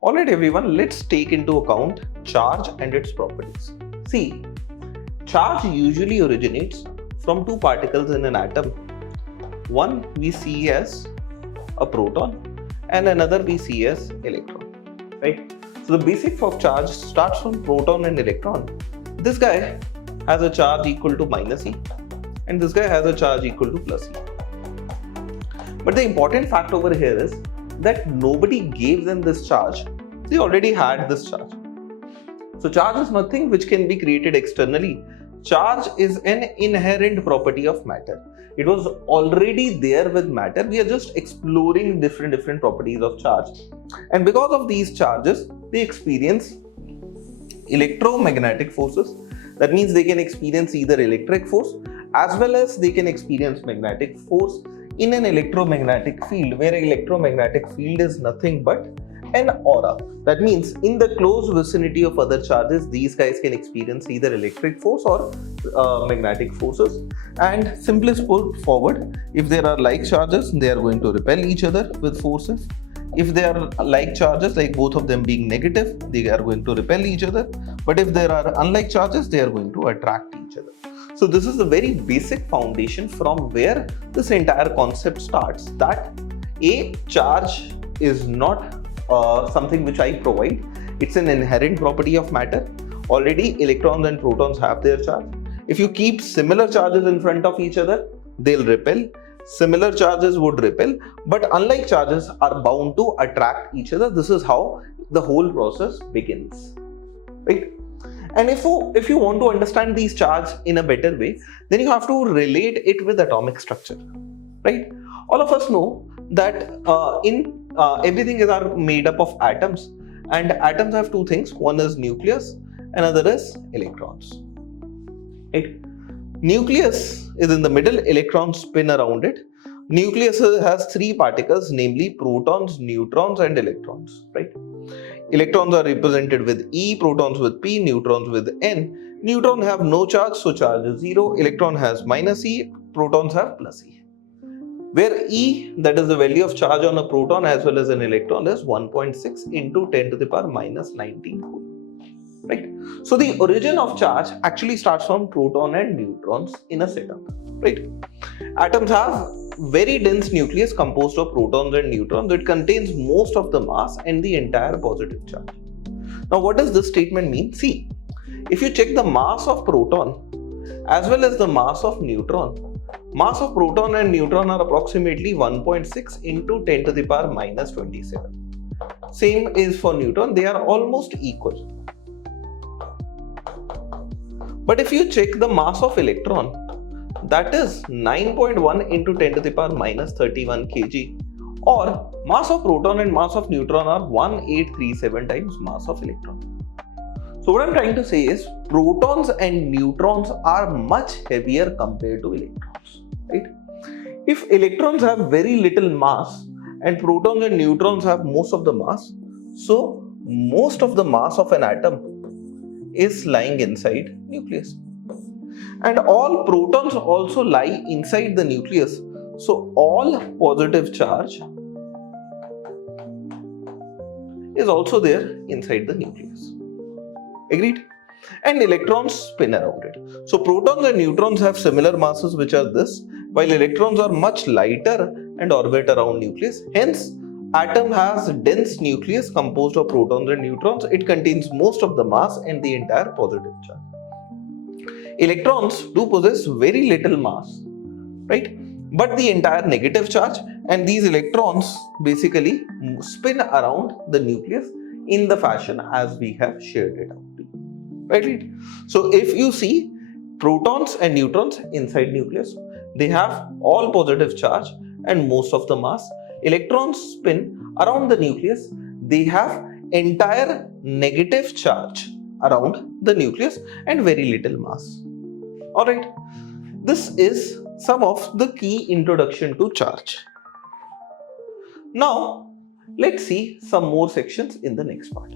Alright everyone, let's take into account charge and its properties. See, charge usually originates from two particles in an atom. One we see as a proton and another we see as electron, right? So the basic of charge starts from proton and electron. This guy has a charge equal to minus E and this guy has a charge equal to plus E. But the important fact over here is that nobody gave them this charge. They already had this charge. So charge is nothing which can be created externally. Charge is an inherent property of matter. It was already there with matter. We are just exploring different properties of charge. And because of these charges, they experience electromagnetic forces. That means they can experience either electric force as well as they can experience magnetic force in an electromagnetic field, where electromagnetic field is nothing but an aura. That means in the close vicinity of other charges, these guys can experience either electric force or magnetic forces. And simplest put forward, if there are like charges, they are going to repel each other with forces. If they are like charges, like both of them being negative, they are going to repel each other. But if there are unlike charges, they are going to attract each other. So this is the very basic foundation from where this entire concept starts, that a charge is not something which I provide. It's an inherent property of matter. Already electrons and protons have their charge. If you keep similar charges in front of each other, they'll repel. Similar charges would repel, but unlike charges are bound to attract each other. This is how the whole process begins, right? And if you want to understand these charges in a better way, then you have to relate it with atomic structure, right? All of us know that everything is made up of atoms, and atoms have two things. One is nucleus, another is electrons, right? Nucleus is in the middle, electrons spin around it. Nucleus has three particles, namely protons, neutrons and electrons, right? Electrons are represented with E, protons with P, neutrons with N. Neutron have no charge, so charge is 0. Electron has minus E, protons have plus E. Where E, that is the value of charge on a proton as well as an electron, is 1.6 into 10 to the power minus 19 coulomb, right? So the origin of charge actually starts from proton and neutrons in a setup, right? Atoms have very dense nucleus composed of protons and neutrons. It contains most of the mass and the entire positive charge. Now what does this statement mean? See, if you check the mass of proton as well as the mass of neutron, mass of proton and neutron are approximately 1.6 into 10 to the power minus 27. Same is for neutron, they are almost equal. But if you check the mass of electron, that is 9.1 into 10 to the power minus 31 kg, or mass of proton and mass of neutron are 1837 times mass of electron. So what I'm trying to say is protons and neutrons are much heavier compared to electrons, right? If electrons have very little mass and protons and neutrons have most of the mass, so most of the mass of an atom is lying inside nucleus. And all protons also lie inside the nucleus. So all positive charge is also there inside the nucleus. Agreed? And electrons spin around it. So protons and neutrons have similar masses, which are this, while electrons are much lighter and orbit around nucleus. Hence, atom has dense nucleus composed of protons and neutrons. It contains most of the mass and the entire positive charge. Electrons do possess very little mass, right? But the entire negative charge, and these electrons basically spin around the nucleus in the fashion as we have shared it out, right? So if you see protons and neutrons inside nucleus, they have all positive charge and most of the mass. Electrons spin around the nucleus, they have entire negative charge around the nucleus and very little mass. Alright, this is some of the key introduction to charge. Now, let's see some more sections in the next part.